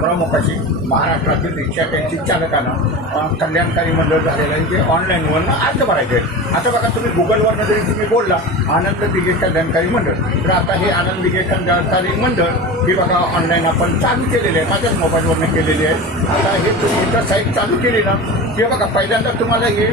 प्रमुखाशी महाराष्ट्रातील rickshaw taxi चालकांना कल्याणकारी मंडळ झालेलं आहे जे ऑनलाईनवरनं अर्ज भरायचे आहे. आता बघा तुम्ही गुगलवरनं जरी तुम्ही बोलला आनंद दिघे कल्याणकारी मंडळ, तर आता हे आनंद दिघे कल्याणकारी मंडळ हे बघा ऑनलाईन आपण चालू केलेले आहे, माझ्याच मोबाईलवरनं केलेली आहे. आता हे तुम्ही इथं साईट चालू केली ना की बघा पहिल्यांदा तुम्हाला हे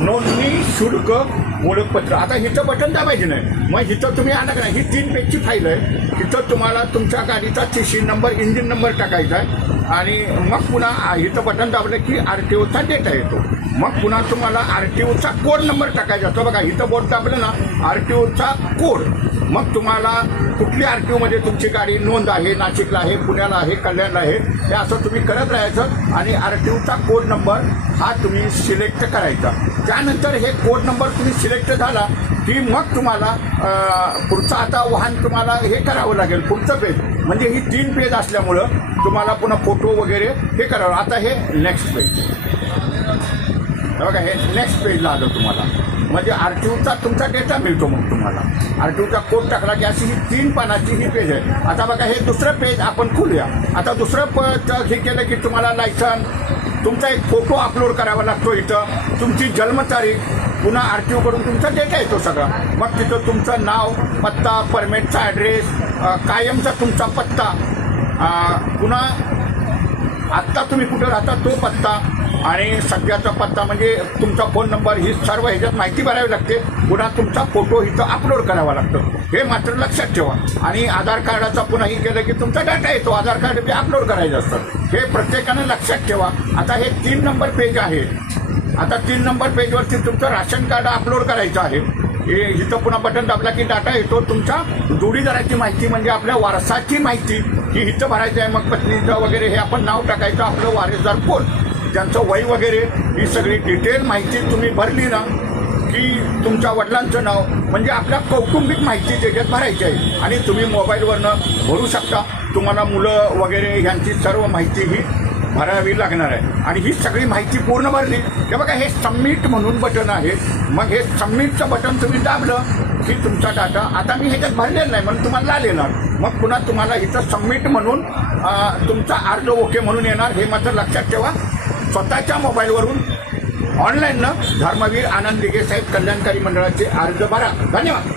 नोंदणी शुल्क ओळखपत्र, आता हिचं बटन दाबायचं नाही. मग इथं तुम्ही आला का नाही, ही 3 पेजची फाईल आहे. तिथं तुम्हाला तुमच्या गाडीचा TC नंबर, इंजिन नंबर टाकायचा आहे आणि मग पुन्हा इथं बटन दाबलं की RTOचा डेटा येतो. मग पुन्हा तुम्हाला RTOचा कोड नंबर टाकायचा असतो. बघा इथं बोट दाबलं ना RTOचा कोड, मग तुम्हाला कुठली RTOमध्ये तुमची गाडी नोंद आहे, नाशिकला आहे, पुण्याला आहे, कल्याणला आहे, हे असं तुम्ही करत राहायचं आणि RTOचा कोड नंबर हा तुम्ही सिलेक्ट करायचा. त्यानंतर हे कोड नंबर तुम्ही सिलेक्ट झाला की मग तुम्हाला पुढचं आता वाहन तुम्हाला हे करावं लागेल, पुढचं पेज. म्हणजे ही 3 पेज असल्यामुळं तुम्हाला पुन्हा फोटो वगैरे हे करावं. आता हे नेक्स्ट पेज बघा, हे नेक्स्ट पेजला आलं तुम्हाला, म्हणजे RTOचा तुमचा डेटा मिळतो. मग तुम्हाला RTOचा कोड टाकला की अशी ही 3 पानाची ही पेज आहे. आता बघा हे दुसरं पेज आपण खोलूया. आता दुसरं हे केलं की तुम्हाला लायसन, तुमचा एक फोटो अपलोड करावा लागतो. इथं तुमची जन्मतारीख, पुन्हा RTOकडून तुमचा डेटा येतो सगळा. मग तिथं तुमचं नाव, पत्ता, परमिटचा ॲड्रेस, कायमचा तुमचा पत्ता, पुन्हा आत्ता तुम्ही कुठं राहता तो पत्ता आणि सध्याचा पत्ता, म्हणजे तुमचा फोन नंबर, ही सर्व ह्याच्यात माहिती भरावी लागते. पुन्हा तुमचा फोटो इथं अपलोड करावा लागतो, हे मात्र लक्षात ठेवा. आणि आधार कार्डाचा पुन्हा ही केलं की तुमचा डाटा येतो, आधार कार्ड बी अपलोड करायचं असतं, हे प्रत्येकानं लक्षात ठेवा. आता हे 3 नंबर पेज आहे. आता 3 नंबर पेजवरती तुमचं राशन कार्ड अपलोड करायचं आहे. हे इथं पुन्हा बटन दाबला की डाटा येतो. तुमच्या जोडीदाराची माहिती, म्हणजे आपल्या वारसाची माहिती ही इथं भरायची आहे. मग पत्नीचं वगैरे हे आपण नाव टाकायचं, आपलं वारसदार कोण, त्यांचं वय वगैरे, ही सगळी डिटेल माहिती तुम्ही भरली ना की तुमच्या वडिलांचं नाव, म्हणजे आपल्या कौटुंबिक माहिती त्याच्यात भरायची आहे. आणि तुम्ही मोबाईलवरनं भरू शकता. तुम्हाला मुलं वगैरे ह्यांची सर्व माहिती ही भरावी लागणार आहे. आणि ही सगळी माहिती पूर्ण भरली की बघा हे सबमिट म्हणून बटन आहे. मग हे सबमिटचं बटन तुम्ही दाबलं की तुमचा डाटा, आता मी ह्याच्यात भरलेला नाही म्हणून तुम्हाला आलेला, मग पुन्हा तुम्हाला इथं सबमिट म्हणून तुमचा अर्ज ओके म्हणून येणार. हे मात्र लक्षात ठेवा. स्वतःच्या मोबाईलवरून ऑनलाईननं धर्मवीर आनंद दिघे साहेब कल्याणकारी मंडळाचे अर्ज भरा. धन्यवाद.